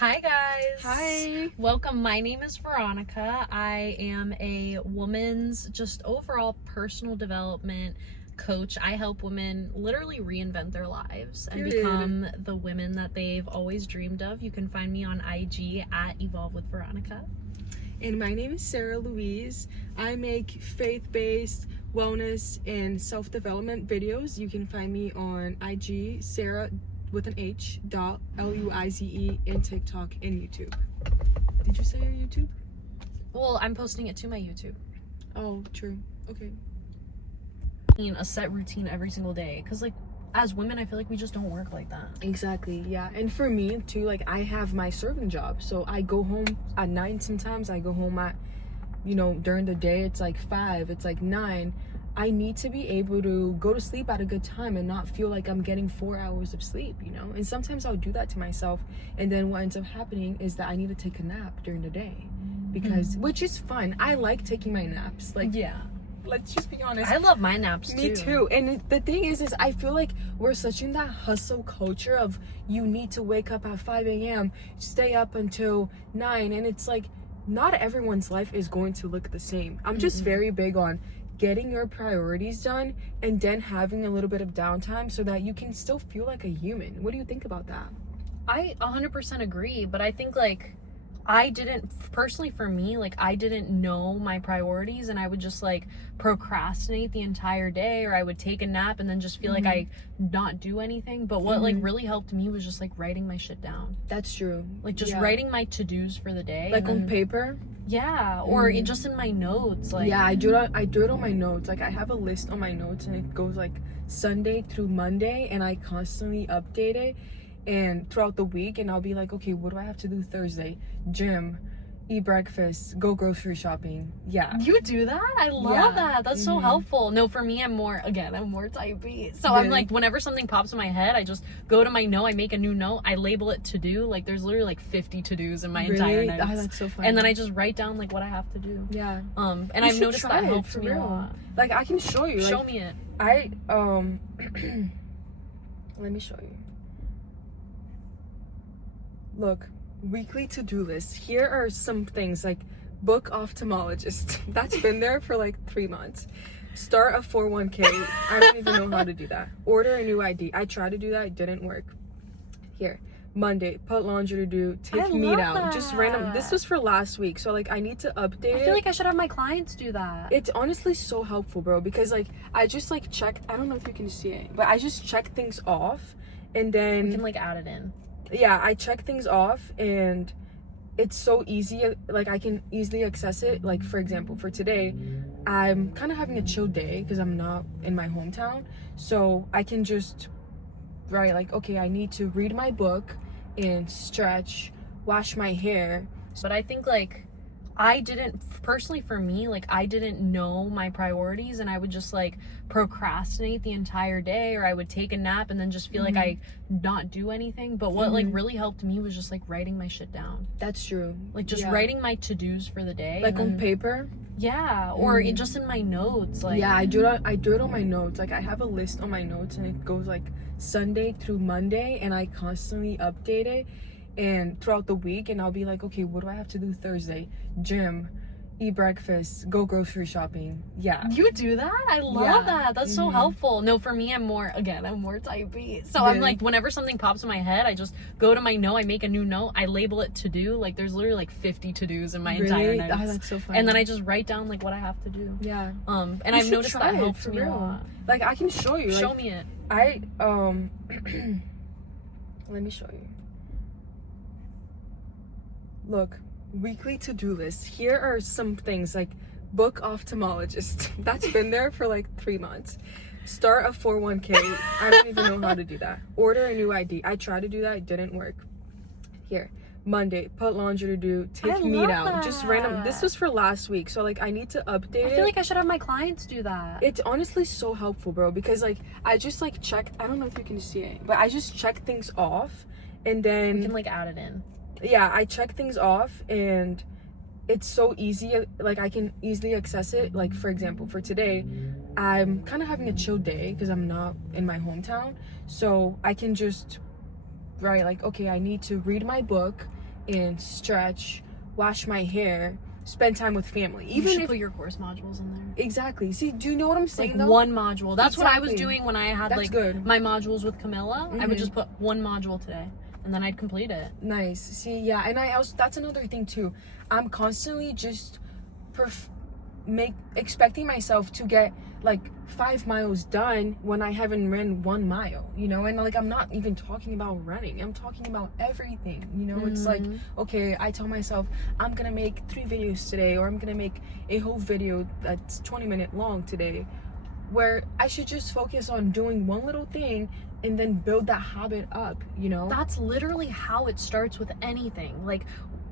Hi guys. Hi. Welcome. My name is Veronica. I am a woman's just overall personal development coach. I help women literally reinvent their lives and become the women that they've always dreamed of. You can find me on IG at Evolve with Veronica. And my name is Sarah Louise. I make faith-based wellness and self-development videos. You can find me on IG, Sarah with an H, Luize, and TikTok and YouTube. Did you say your YouTube? Well, I'm posting it to my YouTube. Oh, true. Okay. A set routine every single day, because like as women I feel like we just don't work like that. Exactly, yeah. And for me too, like I have my serving job, so I go home at 9. Sometimes I go home at, during the day it's like 5, it's like 9. I need to be able to go to sleep at a good time and not feel like I'm getting 4 hours of sleep, and sometimes I'll do that to myself, and then what ends up happening is that I need to take a nap during the day because which is fun. I like taking my naps, like, yeah, let's just be honest. I love my naps too. Me too. And the thing is I feel like we're such in that hustle culture of you need to wake up at 5 a.m., stay up until 9, and it's like not everyone's life is going to look the same. I'm just very big on getting your priorities done and then having a little bit of downtime so that you can still feel like a human. What do you think about that? I 100% agree, but I think like I didn't know my priorities, and I would just like procrastinate the entire day, or I would take a nap and then just feel like I not do anything. But what like really helped me was just like writing my shit down. That's true. Like just writing my to-dos for the day, like on paper. Yeah, or just in my notes. Like, yeah, I do it on my notes. Like I have a list on my notes, and it goes like Sunday through Monday, and I constantly update it and throughout the week, and I'll be like, okay, what do I have to do Thursday? Gym, eat breakfast, go grocery shopping. Yeah. You do that? I love that. That's so helpful. No, for me, I'm more type B. So really? I'm like, whenever something pops in my head, I just go to my note, I make a new note, I label it to do. Like there's literally like 50 to-dos in my entire night. Oh, that's so funny. And then I just write down like what I have to do. Yeah. And I've noticed that helps me a lot. Like I can show you. Show me it. Let me show you. Look, weekly to-do list. Here are some things like book ophthalmologist. That's been there for like 3 months. Start a 401k. I don't even know how to do that. Order a new ID. I tried to do that. It didn't work. Here. Monday, put laundry to do. Take meat out. That. Just random. This was for last week. So like I need to update it. I feel like I should have my clients do that. It's honestly so helpful, bro, because like I just like checked. I don't know if you can see it, but I just check things off, and then we can like add it in. Yeah, I check things off, and it's so easy. Like I can easily access it. Like for example, for today, I'm kind of having a chill day because I'm not in my hometown, so I can just write like, okay, I need to read my book and stretch, wash my hair. But I think like I didn't know my priorities, and I would just like procrastinate the entire day, or I would take a nap and then just feel like I not do anything. But what like really helped me was just like writing my shit down. That's true. Like just writing my to-dos for the day, like on paper. Yeah, or just in my notes. Like yeah, I do it on my notes. Like I have a list on my notes, and it goes like Sunday through Monday, and I constantly update it and throughout the week, and I'll be like, okay, what do I have to do Thursday? Gym, eat breakfast, go grocery shopping. Yeah. You do that? I love that. That's so helpful. No, for me, I'm more type B. So really? I'm like, whenever something pops in my head, I just go to my note, I make a new note, I label it to do. Like there's literally like 50 to-dos in my entire night. Oh, that's so funny. And then I just write down like what I have to do. Yeah. And I've noticed that helps me a lot. Like I can show you. Show me it. Let me show you. Look, weekly to-do list. Here are some things like book ophthalmologist. That's been there for like 3 months. Start a 401k. I don't even know how to do that. Order a new ID. I tried to do that. It didn't work. Here. Monday, put laundry to do. Take meat out. That. Just random. This was for last week. So like I need to update it. I feel like I should have my clients do that. It's honestly so helpful, bro, because like I just like checked. I don't know if you can see it, but I just check things off, and then we can like add it in. Yeah, I check things off, and it's so easy. Like I can easily access it. Like for example, for today, I'm kind of having a chill day because I'm not in my hometown, so I can just write like, okay, I need to read my book and stretch, wash my hair, spend time with family. Even you should if put your course modules in there. exactly. See, do you know what I'm saying? Like though? one module. That's what I was Exactly. doing when I had That's like good. my modules with Camilla. I would Mhm. just put one module today, and then I'd complete it. Nice. See, yeah, and I also, that's another thing too. I'm constantly just expecting myself to get like 5 miles done when I haven't ran 1 mile, you know. And like, I'm not even talking about running, I'm talking about everything, you know. It's like, okay, I tell myself I'm gonna make 3 videos today, or I'm gonna make a whole video that's 20-minute long today, where I should just focus on doing one little thing and then build that habit up, you know. That's literally how it starts with anything. Like,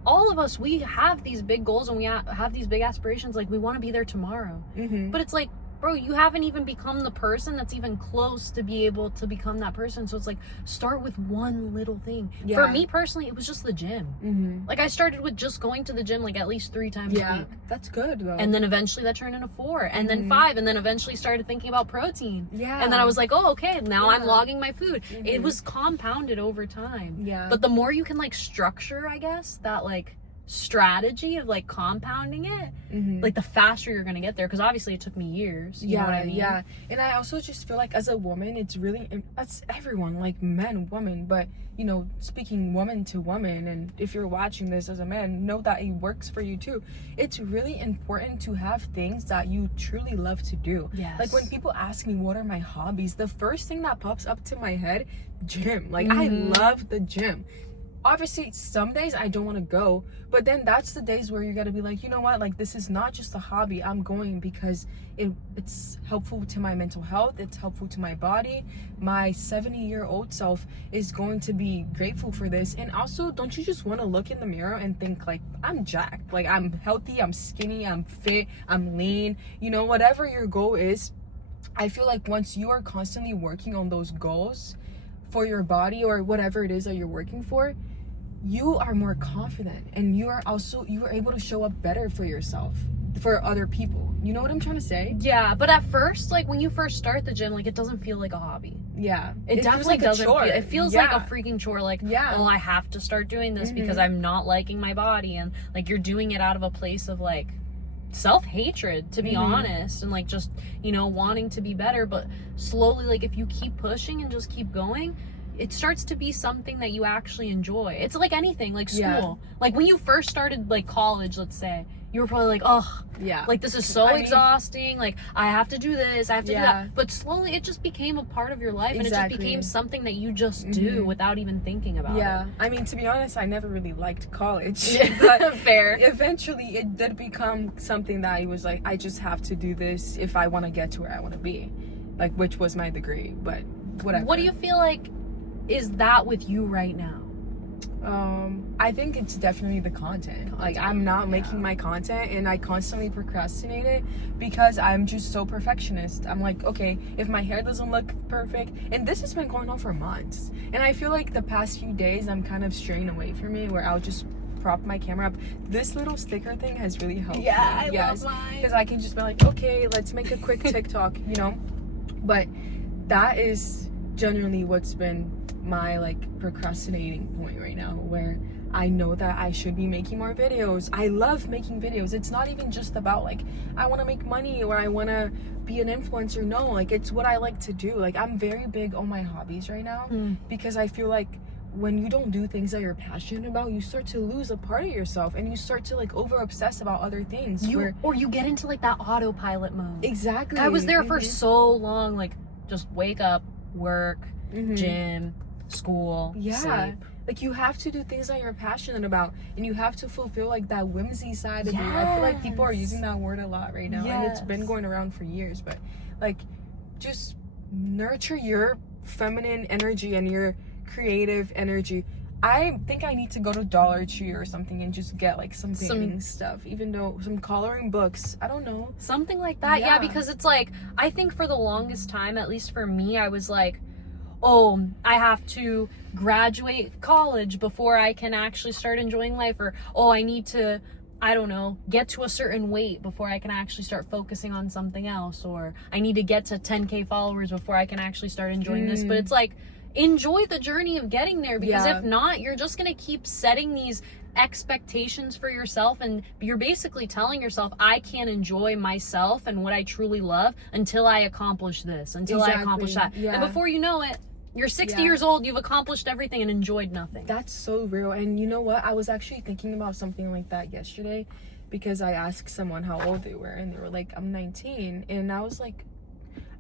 all of us, we have these big goals and we have these big aspirations. Like, we want to be there tomorrow. But it's like, bro, you haven't even become the person that's even close to be able to become that person. So it's like, start with one little thing. Yeah. For me personally, it was just the gym. Like, I started with just going to the gym like at least 3 times a week. That's good though. And then eventually that turned into 4, and then 5, and then eventually started thinking about protein. Yeah. And then I was like, oh, okay, now I'm Yeah. logging my food. It was compounded over time. Yeah. But the more you can like structure, I guess, that like strategy of like compounding it, like the faster you're gonna get there, because obviously it took me years, you know what I mean? Yeah. And I also just feel like as a woman, it's really, that's everyone, like men, women, but you know, speaking woman to woman, and if you're watching this as a man, know that it works for you too. It's really important to have things that you truly love to do. Yes. Like when people ask me what are my hobbies, the first thing that pops up to my head, gym. Like I love the gym. Obviously some days I don't want to go, but then that's the days where you got to be like, you know what, like this is not just a hobby, I'm going because it's helpful to my mental health, it's helpful to my body. My 70-year-old self is going to be grateful for this. And also, don't you just want to look in the mirror and think like, I'm jacked, like I'm healthy, I'm skinny, I'm fit, I'm lean, you know, whatever your goal is. I feel like once you are constantly working on those goals for your body or whatever it is that you're working for, you are more confident, and you are able to show up better for yourself, for other people. You know what I'm trying to say? Yeah, but at first, like when you first start the gym, like it doesn't feel like a hobby. Yeah, It definitely feels like doesn't a chore. it feels like a freaking chore. Like, oh, I have to start doing this because I'm not liking my body, and like you're doing it out of a place of like self-hatred, to be honest, and like just, you know, wanting to be better. But slowly, like if you keep pushing and just keep going, it starts to be something that you actually enjoy. It's like anything, like school. Like when you first started like college, let's say, you were probably like, oh, like this is so exhausting, like I have to do this, I have to do that. But slowly it just became a part of your life, and it just became something that you just do without even thinking about it. I mean, to be honest, I never really liked college. But fair. Eventually it did become something that I was like, I just have to do this if I want to get to where I want to be, like, which was my degree. But whatever. What do you feel like is that with you right now? I think it's definitely the content. Like I'm not making my content, and I constantly procrastinate it because I'm just so perfectionist. I'm like, okay, if my hair doesn't look perfect, and this has been going on for months, and I feel like the past few days I'm kind of straying away from it, where I'll just prop my camera up. This little sticker thing has really helped me. I love mine. Because I can just be like, okay, let's make a quick TikTok, you know. But that is generally what's been my like procrastinating point right now, where I know that I should be making more videos. I love making videos. It's not even just about like I want to make money or I want to be an influencer. No, like it's what I like to do. Like I'm very big on my hobbies right now because I feel like when you don't do things that you're passionate about, you start to lose a part of yourself, and you start to like over obsess about other things. Or you get into like that autopilot mode. Exactly. I was there for so long, like just wake up, work, gym, school, sleep. Like you have to do things that you're passionate about, and you have to fulfill like that whimsy side of you. I feel like people are using that word a lot right now, and it's been going around for years. But like, just nurture your feminine energy and your creative energy. I think I need to go to Dollar Tree or something and just get like some painting stuff, even though some coloring books, I don't know, something like that. Yeah, because it's like, I think for the longest time, at least for me, I was like, oh, I have to graduate college before I can actually start enjoying life, or oh, I need to, I don't know, get to a certain weight before I can actually start focusing on something else, or I need to get to 10K followers before I can actually start enjoying this. But it's like, enjoy the journey of getting there, because Yeah. if not, you're just going to keep setting these expectations for yourself, and you're basically telling yourself, I can't enjoy myself and what I truly love until I accomplish this, until I accomplish that. Yeah. And before you know it, you're 60 Yeah. years old, you've accomplished everything and enjoyed nothing. That's so real. And you know what? I was actually thinking about something like that yesterday, because I asked someone how old they were, and they were like, I'm 19. And I was like,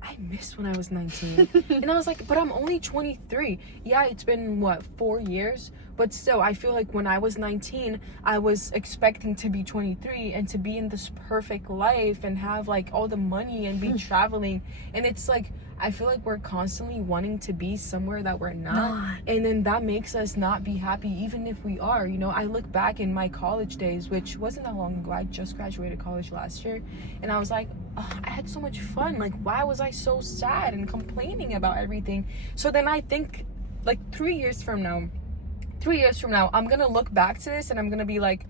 I miss when I was 19. And I was like, but I'm only 23. Yeah, it's been, what, 4 years? But still, I feel like when I was 19, I was expecting to be 23 and to be in this perfect life and have, like, all the money and be traveling. And it's like, I feel like we're constantly wanting to be somewhere that we're not. And then that makes us not be happy, even if we are. You know, I look back in my college days, which wasn't that long ago. I just graduated college last year. And I was like, oh, I had so much fun. Like, why was I so sad and complaining about everything? So then I think, like, 3 years from now, I'm going to look back to this and I'm going to be like,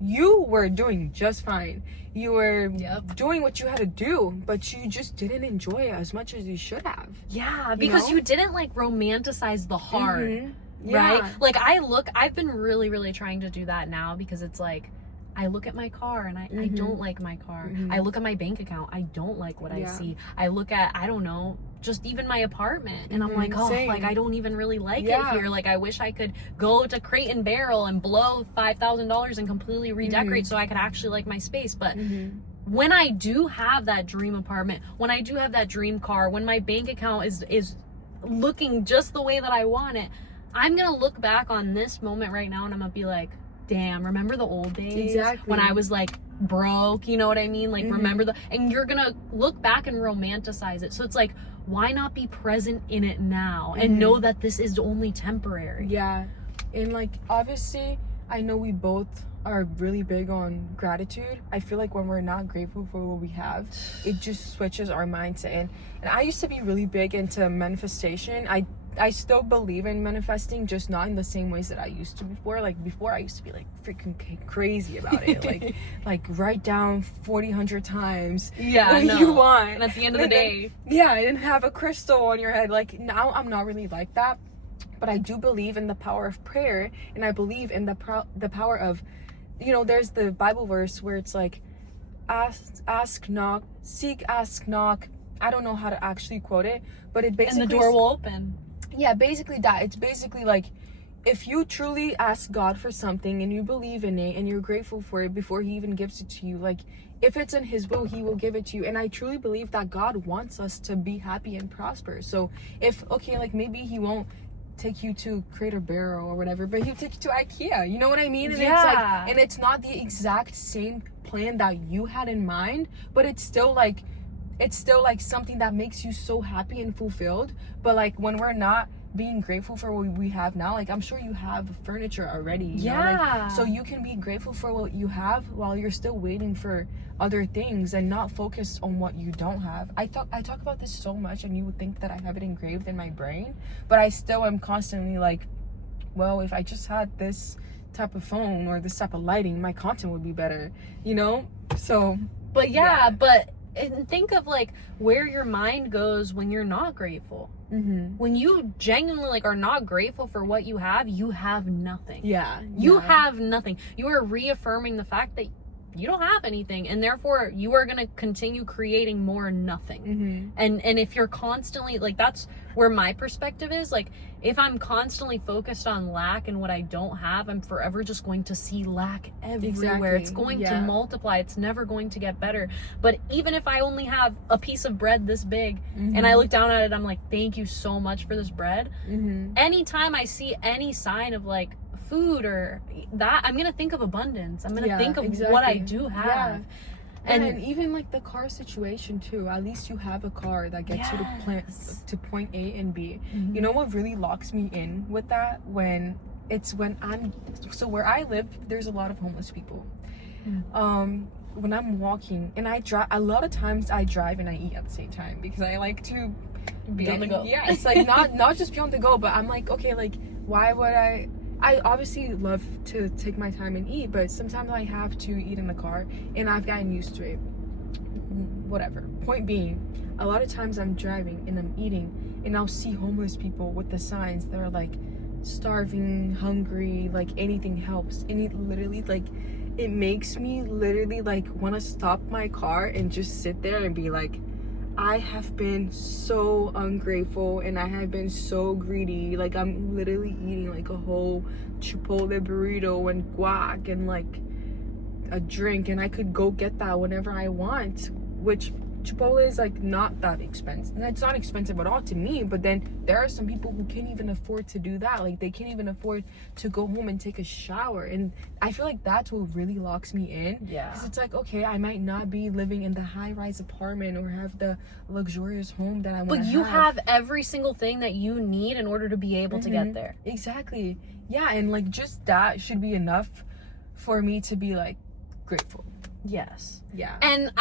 you were doing just fine. You were doing what you had to do, but you just didn't enjoy it as much as you should have. Yeah, because you didn't, like, romanticize the hard, Mm-hmm. right? Yeah. Like, I've been really, really trying to do that now, because it's like, I look at my car and I don't like my car. I look at my bank account, I don't like what I see. I look at, I don't know, just even my apartment, and I'm like, oh, Same. like, I don't even really like it here. Like, I wish I could go to Crate and Barrel and blow $5,000 and completely redecorate so I could actually like my space. But when I do have that dream apartment, when I do have that dream car, when my bank account is looking just the way that I want it, I'm gonna look back on this moment right now and I'm gonna be like, damn, remember the old days? Exactly. When I was like broke, you know what I mean? Like, remember and you're gonna look back and romanticize it. So it's like, why not be present in it now and know that this is only temporary? Yeah. And, like, obviously, I know we both are really big on gratitude. I feel like when we're not grateful for what we have, it just switches our mindset. And I used to be really big into manifestation. I still believe in manifesting, just not in the same ways that I used to before. Like, before I used to be like freaking crazy about it. like write down 400 times what you want. And at the end of the day, and have a crystal on your head. Like, now I'm not really like that, but I do believe in the power of prayer, and I believe in the power of, you know, there's the Bible verse where it's like, ask, knock, seek, ask, knock. I don't know how to actually quote it, but it basically, and the door will open. Yeah, basically that. It's basically like, if you truly ask God for something and you believe in it and you're grateful for it before he even gives it to you, like, if it's in his will, he will give it to you. And I truly believe that God wants us to be happy and prosper. So if, okay, like, maybe he won't take you to Crate or Barrel or whatever, but he'll take you to IKEA. You know what I mean? And it's like, and it's not the exact same plan that you had in mind, but it's still like something that makes you so happy and fulfilled. But like, when we're not being grateful for what we have now, like, I'm sure you have furniture already, you know? Like, so you can be grateful for what you have while you're still waiting for other things and not focus on what you don't have. I talk about this so much, and you would think that I have it engraved in my brain, but I still am constantly like, well, if I just had this type of phone or this type of lighting, my content would be better, you know? So, but and think of like where your mind goes when you're not grateful. When you genuinely like are not grateful for what you have nothing. You have nothing. You are reaffirming the fact that you don't have anything, and therefore you are going to continue creating more nothing. And if you're constantly like, that's where my perspective is. Like, if I'm constantly focused on lack and what I don't have, I'm forever just going to see lack everywhere. It's going to multiply. It's never going to get better. But even if I only have a piece of bread this big and I look down at it, I'm like, thank you so much for this bread. Anytime I see any sign of like food or that, I'm gonna think of abundance. I'm gonna think of what I do have. And even like the car situation too, at least you have a car that gets you to point A and B. You know what really locks me in with that? When I'm where I live, there's a lot of homeless people. When I'm walking and I drive, a lot of times I drive and I eat at the same time, because I like to be on the go. Yeah, it's like not just be on the go, but I'm like, okay, like, why would I obviously love to take my time and eat, but sometimes I have to eat in the car, and I've gotten used to it. Whatever. Point being, a lot of times I'm driving and I'm eating, and I'll see homeless people with the signs that are like starving, hungry, like anything helps. And it literally like, it makes me literally like want to stop my car and just sit there and be like, I have been so ungrateful and I have been so greedy. Like, I'm literally eating like a whole Chipotle burrito and guac and like a drink, and I could go get that whenever I want, which Chipotle is like not that expensive. And it's not expensive at all to me, but then there are some people who can't even afford to do that. Like, they can't even afford to go home and take a shower, and I feel like that's what really locks me in. Yeah, because it's like, okay, I might not be living in the high-rise apartment or have the luxurious home that I want, but you have every single thing that you need in order to be able to get there. Exactly. Yeah, and like just that should be enough for me to be like grateful. Yes. Yeah. And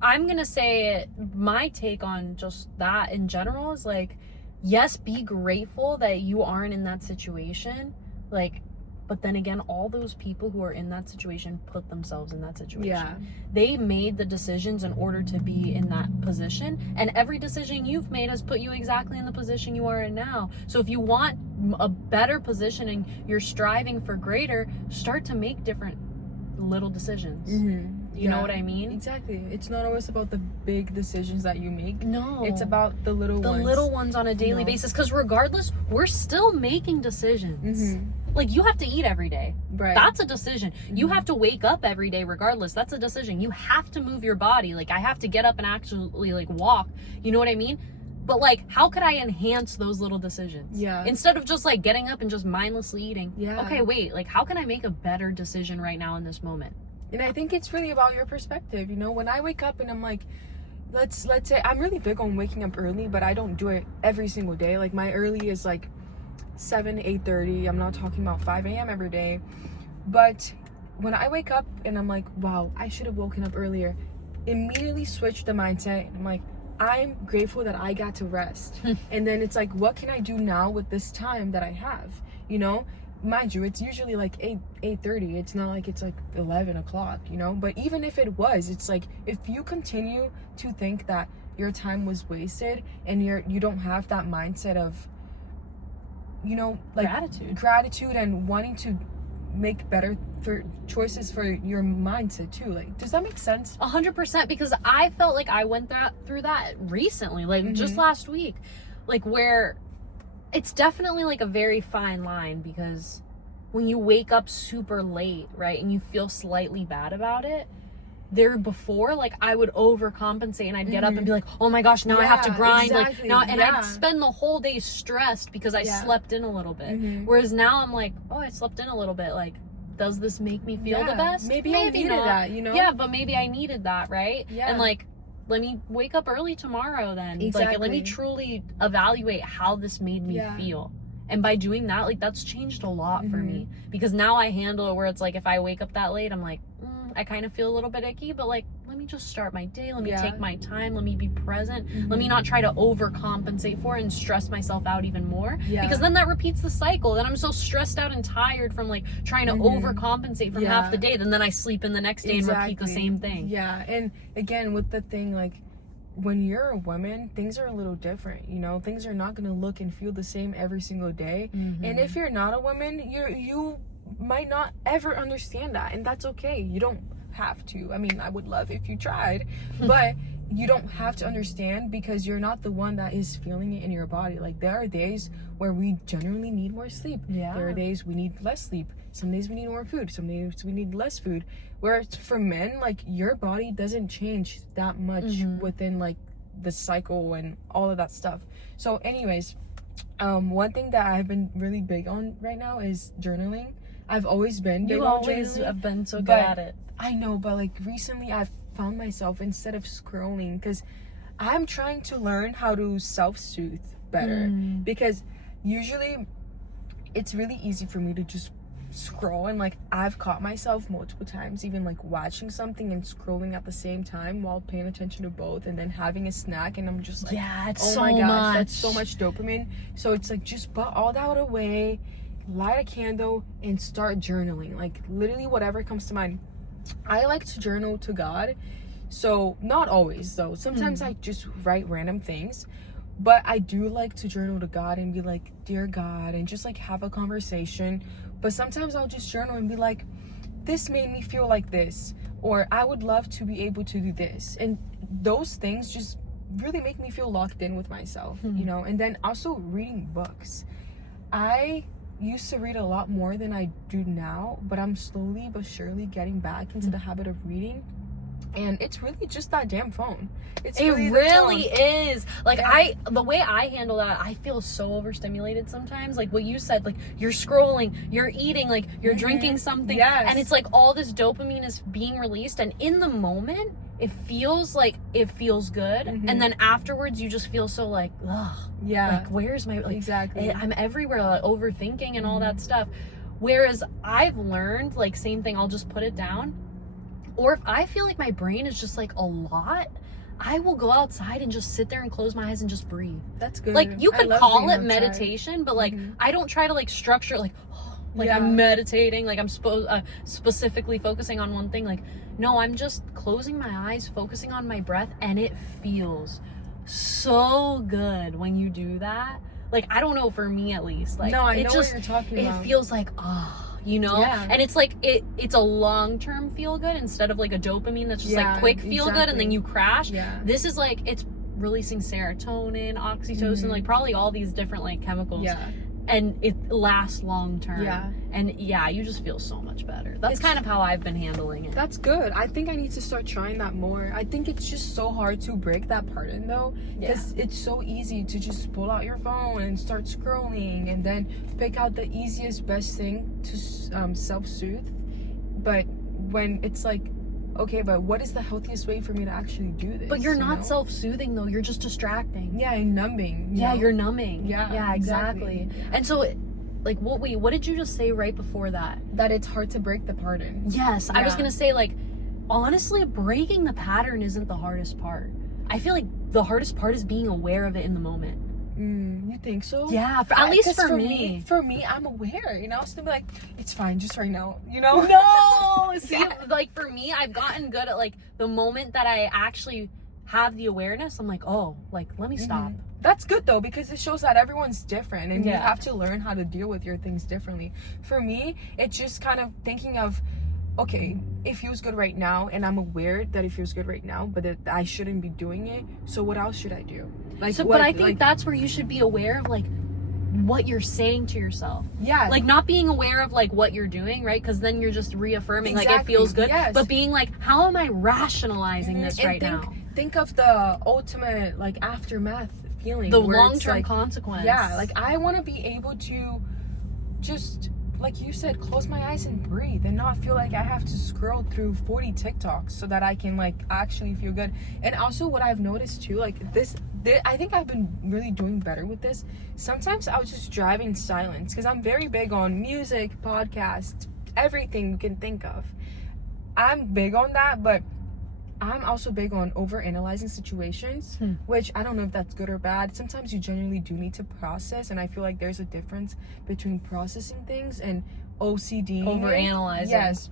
I'm gonna say my take on just that in general is like, yes, be grateful that you aren't in that situation, like, but then again, all those people who are in that situation put themselves in that situation. Yeah. They made the decisions in order to be in that position, and every decision you've made has put you exactly in the position you are in now. So if you want a better position and you're striving for greater, start to make different little decisions. You know what I mean? Exactly. It's not always about the big decisions that you make. No. It's about the little ones. The little ones on a daily basis. Because regardless, we're still making decisions. Like, you have to eat every day. Right. That's a decision. You have to wake up every day regardless. That's a decision. You have to move your body. Like, I have to get up and actually, like, walk. You know what I mean? But, like, how could I enhance those little decisions? Yeah. Instead of just, like, getting up and just mindlessly eating. Yeah. Okay, wait. Like, how can I make a better decision right now in this moment? And I think it's really about your perspective. You know, when I wake up and I'm like, let's say I'm really big on waking up early, but I don't do it every single day. Like, my early is like 8:30. I'm not talking about 5 a.m. every day. But when I wake up and I'm like, wow, I should have woken up earlier, immediately switch the mindset. I'm like, I'm grateful that I got to rest. And then it's like, what can I do now with this time that I have? You know, mind you, it's usually like 8:30. It's not like it's like 11 o'clock, you know? But even if it was, it's like, if you continue to think that your time was wasted and you don't have that mindset of, you know, like gratitude and wanting to make better choices for your mindset too. Like, does that make sense? 100%, because I felt like I went through that recently, like just last week, like, where it's definitely like a very fine line, because when you wake up super late, right, and you feel slightly bad about it, before, like, I would overcompensate and I'd get up and be like, oh my gosh, now I have to grind, exactly. like, now, and I'd spend the whole day stressed because I slept in a little bit. Whereas now I'm like, oh, I slept in a little bit, like, does this make me feel the best? Maybe I needed that, you know? Yeah, but maybe I needed that, right? Yeah. And, like, let me wake up early tomorrow then. Exactly. Like, let me truly evaluate how this made me feel. And by doing that, like, that's changed a lot for me, because now I handle it where it's like, if I wake up that late, I'm like, I kind of feel a little bit icky, but, like, let me just start my day. Let me take my time. Let me be present. Let me not try to overcompensate for it and stress myself out even more, because then that repeats the cycle. Then I'm so stressed out and tired from, like, trying to overcompensate from half the day. Then I sleep in the next day and repeat the same thing. Yeah. And again, with the thing, like, when you're a woman, things are a little different, you know? Things are not going to look and feel the same every single day. And if you're not a woman, you might not ever understand that, and that's okay. You don't have to. I mean, I would love if you tried, but you don't have to understand, because you're not the one that is feeling it in your body. Like, there are days where we generally need more sleep. There are days we need less sleep. Some days we need more food. Some days we need less food. Whereas for men, like, your body doesn't change that much within, like, the cycle and all of that stuff. So anyways, one thing that I've been really big on right now is journaling. I've always been big on journaling. You always have been so good at it. I know, but, like, recently I've found myself, instead of scrolling, because I'm trying to learn how to self-soothe better, because usually it's really easy for me to just scroll, and, like, I've caught myself multiple times even, like, watching something and scrolling at the same time while paying attention to both, and then having a snack, and I'm just like, it's oh my gosh, that's so much dopamine. So it's like, just put all that away, light a candle, and start journaling. Like, literally whatever comes to mind. I like to journal to God, so not always though. Sometimes I just write random things, But I do like to journal to God and be like, dear God, and just like have a conversation. But sometimes I'll just journal and be like, this made me feel like this, or I would love to be able to do this. And those things just really make me feel locked in with myself, you know. And then also reading books. I used to read a lot more than I do now, but I'm slowly but surely getting back into the habit of reading. And it's really just that damn phone. It really is. Like, yeah. the way I handle that, I feel so overstimulated sometimes. Like what you said, like you're scrolling, you're eating, like you're drinking something. Yes. And it's like all this dopamine is being released. And in the moment, it feels like it feels good. And then afterwards, you just feel so like, ugh. Yeah. Like, where's my, like, exactly. I'm everywhere, like overthinking and all that stuff. Whereas I've learned, like, same thing, I'll just put it down. Or if I feel like my brain is just like a lot, I will go outside and just sit there and close my eyes and just breathe. That's good. Like, you could call it outside. Meditation, but like I don't try to like structure like I'm meditating, like I'm specifically focusing on one thing. Like, no, I'm just closing my eyes, focusing on my breath, and it feels so good when you do that. Like, I don't know, for me at least. Like, no, I it know just, what you're talking about. It feels like, you know? Yeah. And it's like, it's a long-term feel good instead of like a dopamine that's just like quick feel good and then you crash. Yeah. This is like, it's releasing serotonin, oxytocin, like probably all these different like chemicals. Yeah. And it lasts long term. Yeah. And yeah, you just feel so much better. That's kind of how I've been handling it. That's good. I think I need to start trying that more. I think it's just so hard to break that pattern though, because it's so easy to just pull out your phone and start scrolling and then pick out the easiest, best thing to self-soothe. But when it's like, okay, but what is the healthiest way for me to actually do this? But you're not self-soothing though. You're just distracting. Yeah, and numbing. You're numbing. Yeah, exactly. And so, like, what did you just say right before that? That it's hard to break the pattern. Yes, I was gonna say, like, honestly, breaking the pattern isn't the hardest part. I feel like the hardest part is being aware of it in the moment. You think so? Yeah, at least for me. For me, I'm aware, you know? So be like, it's fine, just right now, you know? No! See, like, for me, I've gotten good at, like, the moment that I actually have the awareness, I'm like, oh, like, let me stop. That's good, though, because it shows that everyone's different, and you have to learn how to deal with your things differently. For me, it's just kind of thinking of, okay, it feels good right now, and I'm aware that it feels good right now, but that I shouldn't be doing it, so what else should I do? Like, so, but I think that's where you should be aware of, like, what you're saying to yourself. Yeah. Like, not being aware of, like, what you're doing, right? Because then you're just reaffirming, like, it feels good. Yes. But being like, how am I rationalizing this right now? Think of the ultimate, like, aftermath feeling. The long-term consequence. Yeah, like, I want to be able to just, like you said, close my eyes and breathe and not feel like I have to scroll through 40 TikToks so that I can, like, actually feel good. And also what I've noticed too, like, this I think I've been really doing better with this. Sometimes I'll just drive in silence because I'm very big on music, podcasts, everything you can think of. I'm big on that, but I'm also big on overanalyzing situations, which I don't know if that's good or bad. Sometimes you genuinely do need to process, and I feel like there's a difference between processing things and OCD. Overanalyzing. Yes.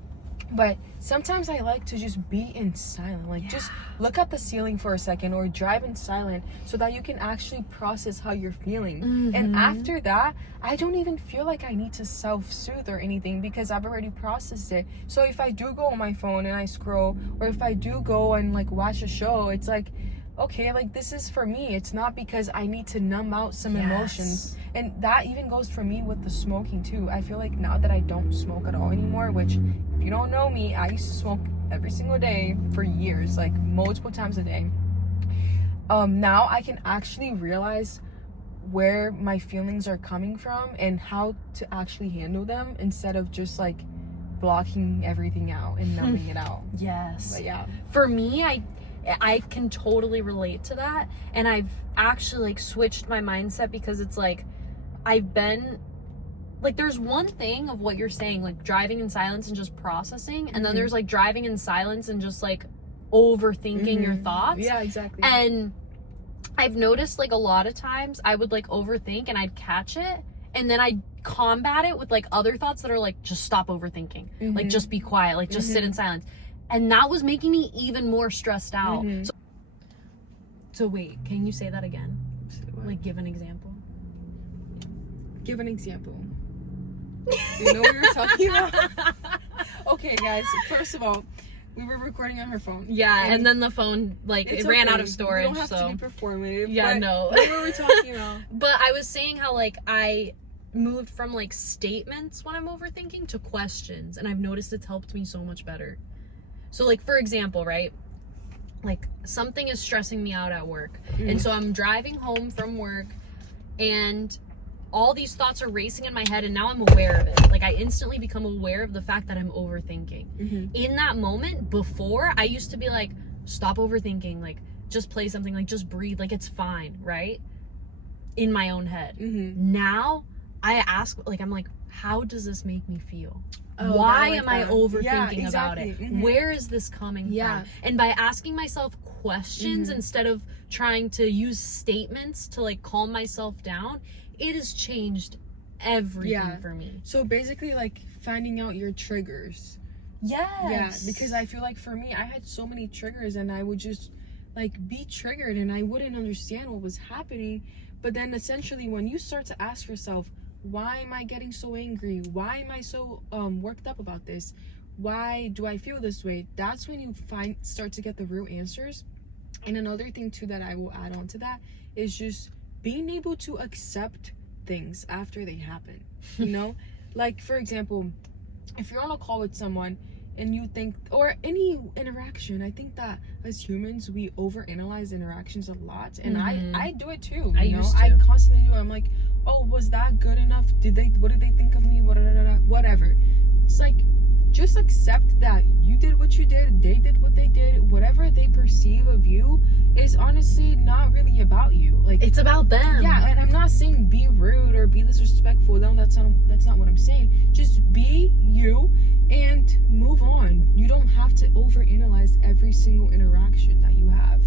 But sometimes I like to just be in silent, like just look at the ceiling for a second or drive in silent so that you can actually process how you're feeling. And after that, I don't even feel like I need to self-soothe or anything because I've already processed it. So if I do go on my phone and I scroll, or if I do go and like watch a show, it's like, okay, like this is for me. It's not because I need to numb out some emotions. And that even goes for me with the smoking too. I feel like now that I don't smoke at all anymore, which if you don't know me, I used to smoke every single day for years, like multiple times a day. Now I can actually realize where my feelings are coming from and how to actually handle them instead of just like blocking everything out and numbing it out. Yes. But yeah. For me, I can totally relate to that, and I've actually like switched my mindset because it's like I've been like, there's one thing of what you're saying, like driving in silence and just processing, and then there's like driving in silence and just like overthinking your thoughts. Yeah, exactly. And I've noticed like a lot of times I would like overthink and I'd catch it, and then I'd combat it with like other thoughts that are like, just stop overthinking, like just be quiet, like just sit in silence. And that was making me even more stressed out. So wait, can you say that again? Like, give an example. Give an example. You know what we were talking about? Okay, guys. First of all, we were recording on her phone. Yeah, and then the phone, like, it ran out of storage. We don't have to be performative. Yeah, no. What were we talking about? But I was saying how, like, I moved from, like, statements when I'm overthinking to questions, and I've noticed it's helped me so much better. So, like, for example, right? Like, something is stressing me out at work. And so I'm driving home from work, and all these thoughts are racing in my head, and now I'm aware of it. Like, I instantly become aware of the fact that I'm overthinking. In that moment, before, I used to be like, stop overthinking, like, just play something, like, just breathe, like, it's fine, right? In my own head. Now, I ask, like, I'm like, how does this make me feel? Why am I overthinking about it? Where is this coming from? And by asking myself questions instead of trying to use statements to, like, calm myself down, it has changed everything for me. So basically, like, finding out your triggers. Yes. Yeah, because I feel like for me, I had so many triggers, and I would just, like, be triggered, and I wouldn't understand what was happening. But then essentially, when you start to ask yourself, why am I getting so angry? Why am I so worked up about this? Why do I feel this way? That's when you start to get the real answers. And another thing too that I will add on to that is just being able to accept things after they happen. You know, like, for example, if you're on a call with someone and you think, or any interaction, I think that as humans we overanalyze interactions a lot, and I do it too. I constantly do. I'm like, oh, was that good enough? What did they think of me? Whatever. It's like, just accept that you did what you did, they did what they did. Whatever they perceive of you is honestly not really about you. Like, it's about them. Yeah, and I'm not saying be rude or be disrespectful. No, that's not what I'm saying. Just be you and move on. You don't have to overanalyze every single interaction that you have.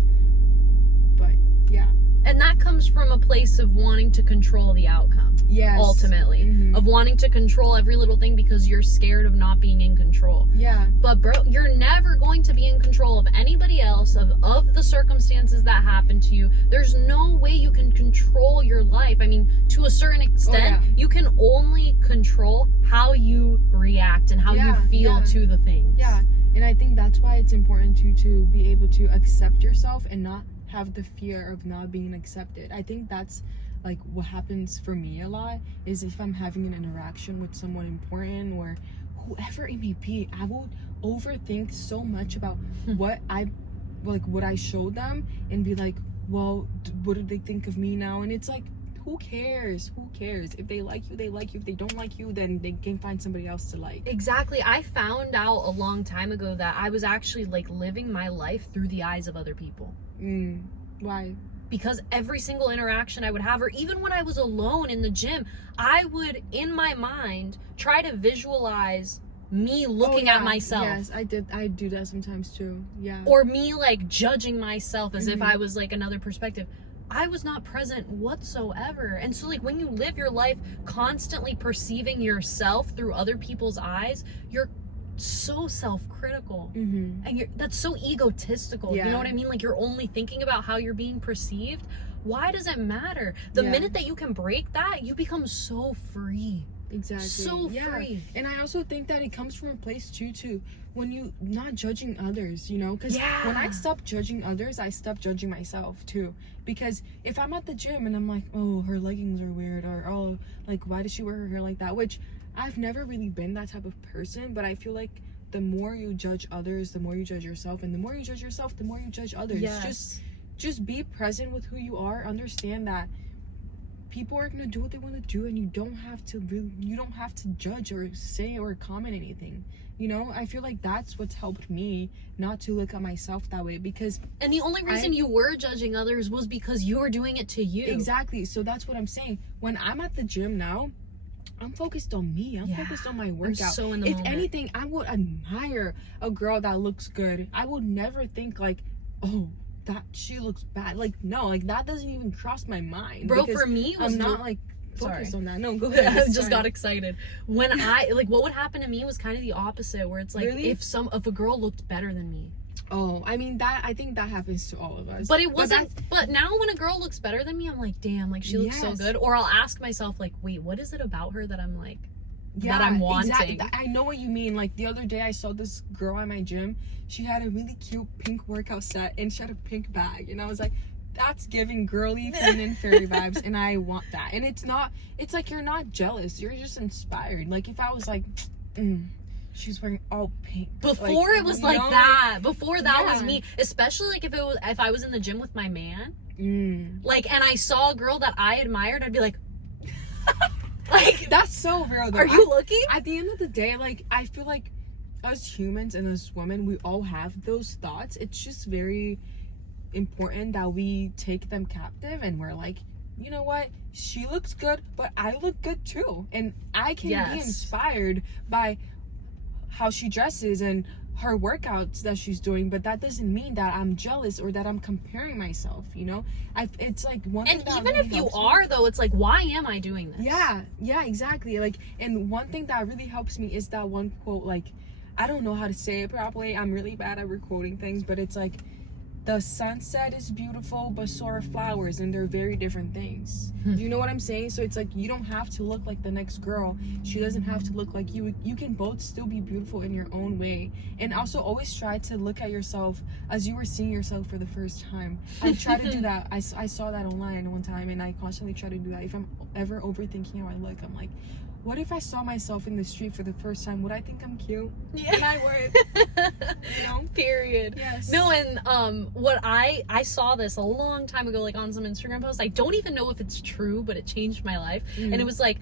But yeah. And that comes from a place of wanting to control the outcome. Yes. Ultimately. Of wanting to control every little thing because you're scared of not being in control. Yeah. But bro, you're never going to be in control of anybody else, of the circumstances that happen to you. There's no way you can control your life. I mean, to a certain extent, you can only control how you react and how you feel to the things. Yeah. And I think that's why it's important to be able to accept yourself and not have the fear of not being accepted. I think that's like what happens for me a lot, is if I'm having an interaction with someone important or whoever it may be, I will overthink so much about what I showed them and be like, well, what do they think of me now? And it's like, who cares? If they like you, they like you. If they don't like you, then they can find somebody else to like. Exactly. I found out a long time ago that I was actually, like, living my life through the eyes of other people. Why? Because every single interaction I would have, or even when I was alone in the gym, I would, in my mind, try to visualize me looking at myself. Yes, I do that sometimes too. Yeah. Or me, like, judging myself as if I was, like, another perspective. I was not present whatsoever. And so, like, when you live your life constantly perceiving yourself through other people's eyes, you're so self-critical. And that's so egotistical. You know what I mean? Like, you're only thinking about how you're being perceived. Why does it matter? The minute that you can break that, you become so free. Exactly. So free. And I also think that it comes from a place too when you not judging others, you know, because when I stop judging others, I stop judging myself too. Because if I'm at the gym and I'm like, oh, her leggings are weird, or oh, like, why does she wear her hair like that? Which I've never really been that type of person, but I feel like the more you judge others, the more you judge yourself, and the more you judge yourself, the more you judge others. Just be present with who you are. Understand that people are gonna do what they want to do, and you don't have to judge or say or comment anything. You know, I feel like that's what's helped me not to look at myself that way, because and the only reason you were judging others was because you were doing it to you. Exactly. So that's what I'm saying. When I'm at the gym now, I'm focused on me. I'm focused on my workout. I'm so in the moment. Anything, I would admire a girl that looks good. I would never think like, oh, that she looks bad. Like, no, like, that doesn't even cross my mind. Bro, for me, I'm not like focused on that. No, go ahead. I just got excited. When I, like, what would happen to me was kind of the opposite, where it's like, if a girl looked better than me, Oh, I mean, I think that happens to all of us. But it wasn't. But now when a girl looks better than me, I'm like, damn, like she looks so good. Or I'll ask myself, like, wait, what is it about her that I'm like, that I'm wanting? Exactly. I know what you mean. Like the other day, I saw this girl at my gym. She had a really cute pink workout set, and she had a pink bag, and I was like, that's giving girly feminine fairy vibes, and I want that. And it's like you're not jealous. You're just inspired. Like if I was like, she's wearing all pink. Before it was like that. Before that was me. Especially like if I was in the gym with my man. Like, and I saw a girl that I admired, I'd be like, like that's so real though. Are you looking? At the end of the day, like I feel like as humans and as women, we all have those thoughts. It's just very important that we take them captive and we're like, you know what, she looks good, but I look good too, and I can be inspired by how she dresses and her workouts that she's doing, but that doesn't mean that I'm jealous or that I'm comparing myself, you know. It's like one thing that even really if you are though, it's like, why am I doing this? Yeah, exactly. Like, and one thing that really helps me is that one quote, like, I don't know how to say it properly, I'm really bad at recording things, but it's like, the sunset is beautiful, but so are flowers, and they're very different things. Do you know what I'm saying? So it's like, you don't have to look like the next girl. She doesn't have to look like you. You can both still be beautiful in your own way. And also always try to look at yourself as you were seeing yourself for the first time. I try to do that. I saw that online one time, and I constantly try to do that. If I'm ever overthinking how I look, I'm like, what if I saw myself in the street for the first time? Would I think I'm cute? Yeah. And I would. You know? Period. Yes. No, and what I saw this a long time ago, like on some Instagram post. I don't even know if it's true, but it changed my life. And it was like,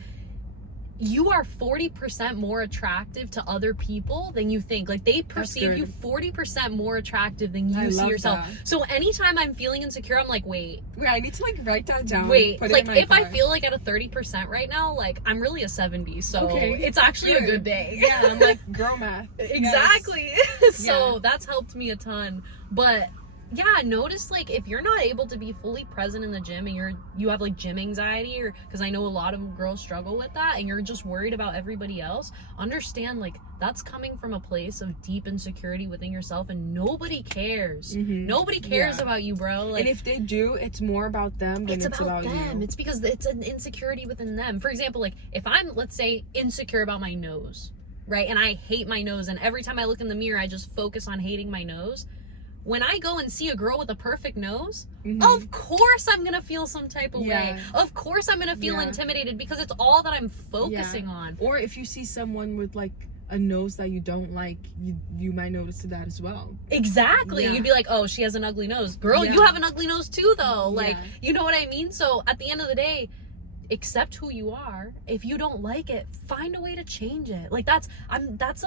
you are 40% more attractive to other people than you think. Like, they perceive you 40% more attractive than you see yourself. That. So anytime I'm feeling insecure, I'm like, wait, I need to like write that down. Wait, like if I feel like at a 30% right now, like I'm really a 70, so it's actually a good day. Yeah, I'm like girl math. Exactly. So that's helped me a ton. But yeah, notice like if you're not able to be fully present in the gym and you have like gym anxiety, or because I know a lot of girls struggle with that, and you're just worried about everybody else, understand like that's coming from a place of deep insecurity within yourself, and nobody cares. Nobody cares about you, bro. Like, and if they do, it's more about them than it's about them. You. It's because it's an insecurity within them. For example, like if I'm, let's say, insecure about my nose, right, and I hate my nose, and every time I look in the mirror I just focus on hating my nose. When I go and see a girl with a perfect nose, of course I'm gonna feel some type of way. Of course I'm gonna feel intimidated, because it's all that I'm focusing on. Or if you see someone with like a nose that you don't like, you might notice that as well. Exactly. You'd be like, oh, she has an ugly nose. Girl, you have an ugly nose too though. Like, you know what I mean? So at the end of the day, accept who you are. If you don't like it, find a way to change it. Like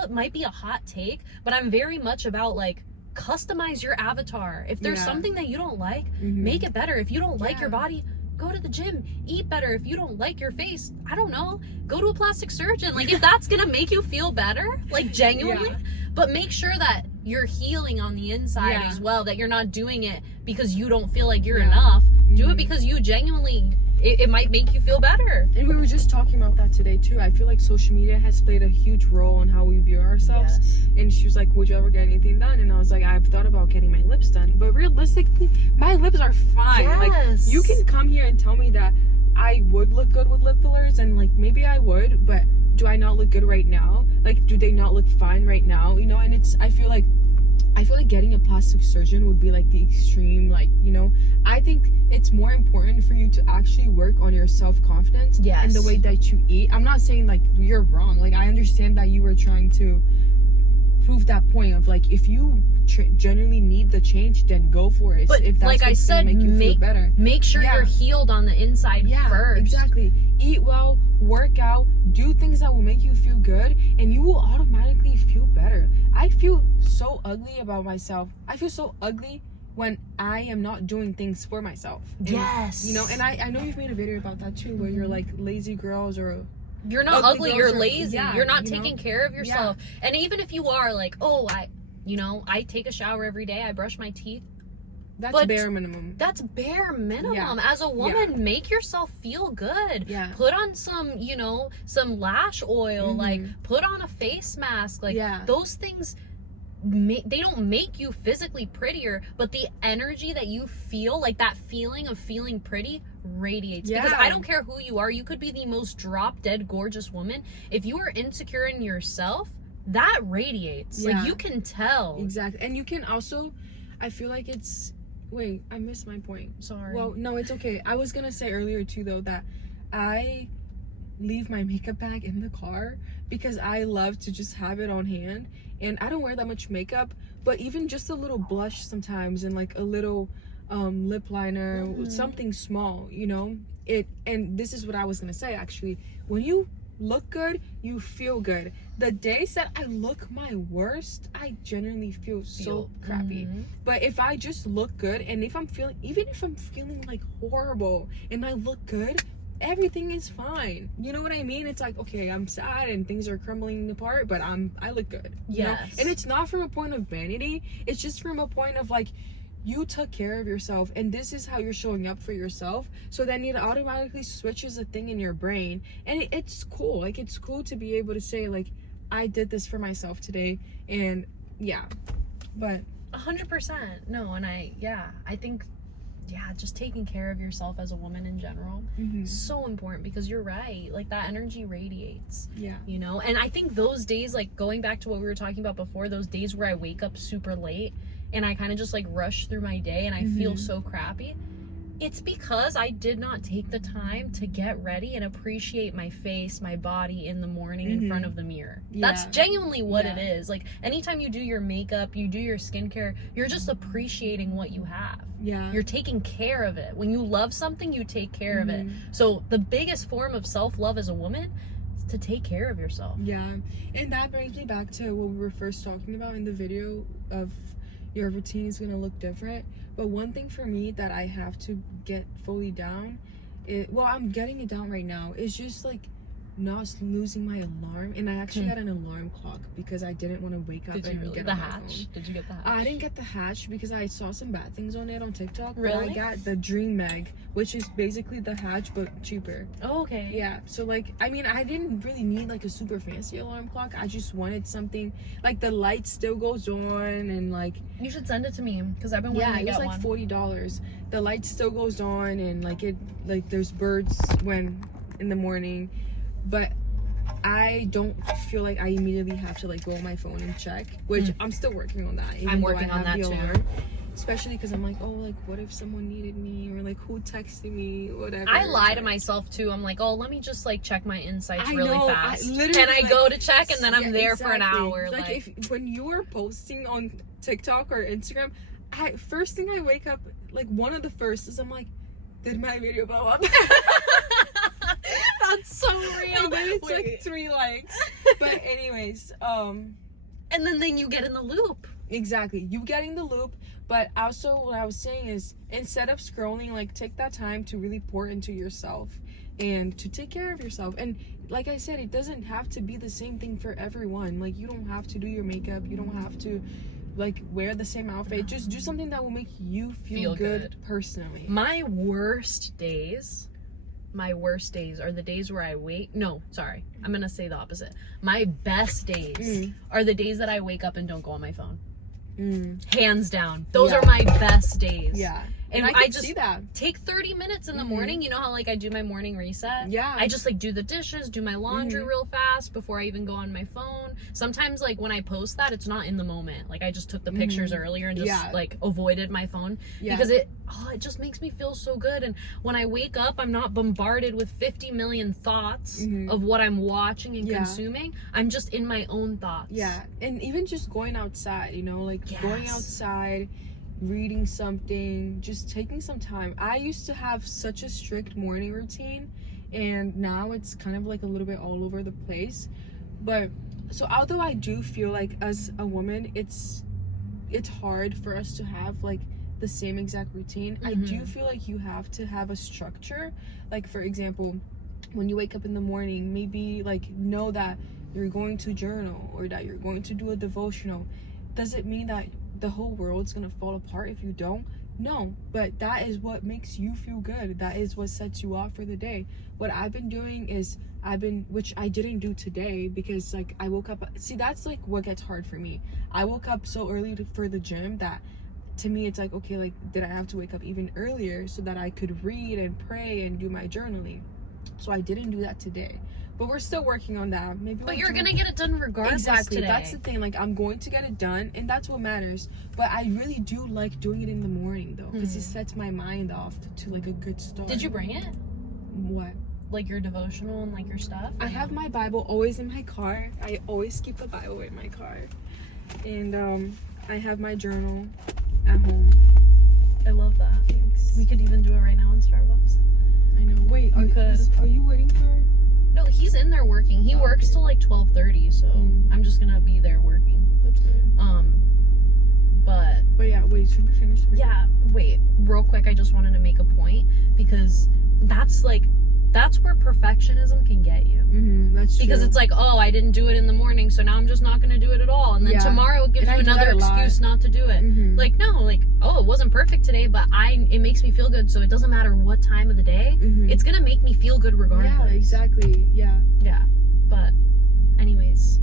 might be a hot take, but I'm very much about like, customize your avatar. If there's something that you don't like, make it better. If you don't like your body, go to the gym, eat better. If you don't like your face, I don't know, go to a plastic surgeon. Like, if that's gonna make you feel better, like genuinely, but make sure that you're healing on the inside as well, that you're not doing it because you don't feel like you're enough. Do it because you genuinely, it might make you feel better. And we were just talking about that today too. I feel like social media has played a huge role in how we view ourselves. And she was like, would you ever get anything done? And I was like, I've thought about getting my lips done, but realistically my lips are fine. Like, you can come here and tell me that I would look good with lip fillers, and like maybe I would, but do I not look good right now? Like, do they not look fine right now? You know, and I feel like getting a plastic surgeon would be like the extreme, like, you know, I think it's more important for you to actually work on your self-confidence and the way that you eat. I'm not saying like you're wrong. Like, I understand that you were trying to prove that point of like, if you genuinely need the change, then go for it. But if that's like I said, make you feel better, make sure you're healed on the inside first. Exactly. Eat well, work out, do things that will make you feel good, and you will automatically feel better. I feel so ugly about myself. I feel so ugly when I am not doing things for myself. And, you know, and I know you've made a video about that too, where you're like lazy girls, or you're not ugly, you're lazy. You're not taking care of yourself. And even if you are like, oh, I take a shower every day, I brush my teeth. That's bare minimum. That's bare minimum. As a woman, make yourself feel good. Put on some, some lash oil, like put on a face mask. Like those things they don't make you physically prettier, but the energy that you feel, like that feeling of feeling pretty, radiates. Because I don't care who you are, you could be the most drop dead gorgeous woman. If you are insecure in yourself, that radiates. Like, you can tell. Exactly. And you can also, I feel like it's, wait, I missed my point. Sorry. Well, no, it's okay. I was gonna say earlier too, though, that I leave my makeup bag in the car because I love to just have it on hand, and I don't wear that much makeup, but even just a little blush sometimes, and like a little lip liner, something small, you know, and this is what I was gonna say, actually. When you look good, you feel good. The days that I look my worst, I genuinely feel so crappy. But if I just look good, and if I'm feeling, even if I'm feeling like horrible and I look good, everything is fine. You know what I mean? It's like, okay, I'm sad and things are crumbling apart, but I look good. You know? And it's not from a point of vanity. It's just from a point of like, you took care of yourself, and this is how you're showing up for yourself. So then it automatically switches a thing in your brain, and it's cool. Like, it's cool to be able to say, like, I did this for myself today, and yeah. But 100%. No, and I think just taking care of yourself as a woman in general is so important, because you're right, like that energy radiates, you know. And I think those days, like going back to what we were talking about before, those days where I wake up super late and I kind of just like rush through my day and I feel so crappy, it's because I did not take the time to get ready and appreciate my face, my body in the morning in front of the mirror. That's genuinely what it is. Like, anytime you do your makeup, you do your skincare, you're just appreciating what you have. You're taking care of it. When you love something, you take care of it. So the biggest form of self-love as a woman is to take care of yourself. And that brings me back to what we were first talking about in the video of your routine is going to look different. But one thing for me that I have to get fully down, I'm getting it down right now, is just like not losing my alarm. And I actually got an alarm clock because I didn't want to wake up and get on my phone. Did you get the hatch? I didn't get the hatch because I saw some bad things on it on TikTok. Really? But I got the Dream Meg, which is basically the hatch but cheaper. Oh, okay. Yeah, so like, I mean, I didn't really need like a super fancy alarm clock. I just wanted something like the light still goes on, and like, you should send it to me because I've been wanting to get one. Yeah, it was like $40. The light still goes on, and like there's birds when in the morning, but I don't feel like I immediately have to like go on my phone and check, which I'm still working on that. I'm working on that too. Alarm, especially because I'm like, oh, like what if someone needed me, or like who texted me, whatever. I lie to myself too. I'm like, oh, let me just like check my insights really fast. And I go to check, and then I'm there for an hour. Like when you are posting on TikTok or Instagram, first thing I wake up, like one of the first is I'm like, did my video blow up? That's so real. And then it's like 3 likes. But anyways, and then you get in the loop. Exactly, you get in the loop. But also what I was saying is, instead of scrolling, like take that time to really pour into yourself and to take care of yourself. And like I said, it doesn't have to be the same thing for everyone. Like, you don't have to do your makeup, you don't have to like wear the same outfit. Just do something that will make you feel good personally. My worst days are the days where I I'm gonna say the opposite. My best days are the days that I wake up and don't go on my phone. Hands down, those are my best days. And I just see that. Take 30 minutes in the morning. You know how like I do my morning reset? I just like do the dishes, do my laundry real fast before I even go on my phone. Sometimes like when I post that, it's not in the moment. Like I just took the pictures earlier and just like avoided my phone because it just makes me feel so good. And when I wake up, I'm not bombarded with 50 million thoughts of what I'm watching and consuming. I'm just in my own thoughts. And even just going outside, you know, like going outside, reading something, just taking some time. I used to have such a strict morning routine, and now it's kind of like a little bit all over the place. But so although I do feel like as a woman it's hard for us to have like the same exact routine, I do feel like you have to have a structure. Like, for example, when you wake up in the morning, maybe like know that you're going to journal or that you're going to do a devotional. Does it mean that the whole world's gonna fall apart if you don't? No, but that is what makes you feel good. That is what sets you off for the day. What I've been doing is which I didn't do today because like I woke up. See, that's like what gets hard for me. I woke up so early for the gym that to me it's like, okay, like did I have to wake up even earlier so that I could read and pray and do my journaling? So I didn't do that today. But we're still working on that. Maybe. But you're gonna get it done regardless. Exactly. Today. That's the thing. Like I'm going to get it done, and that's what matters. But I really do like doing it in the morning though, because it sets my mind off to like a good start. Did you bring it? What? Like your devotional and like your stuff? I have my Bible always in my car. I always keep a Bible in my car, and I have my journal at home. I love that. Thanks. We could even do it right now in Starbucks. I know. Wait, are you waiting for her? No, he's in there working. He works till like 12:30, so I'm just gonna be there working. That's good. But yeah, wait, should we finish? Yeah, wait, real quick, I just wanted to make a point because that's where perfectionism can get you. That's true. Because it's like, oh, I didn't do it in the morning, so now I'm just not gonna do it at all. And then tomorrow it gives you another excuse not to do it. Like, no, like, oh, it wasn't perfect today, but it makes me feel good, so it doesn't matter what time of the day. It's gonna make me feel good regardless. Yeah, exactly. Yeah. But anyways,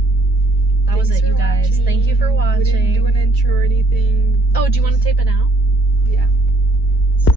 that was it, you guys. Thank you for watching. We didn't do an intro or anything. Oh, do you want to tape it now?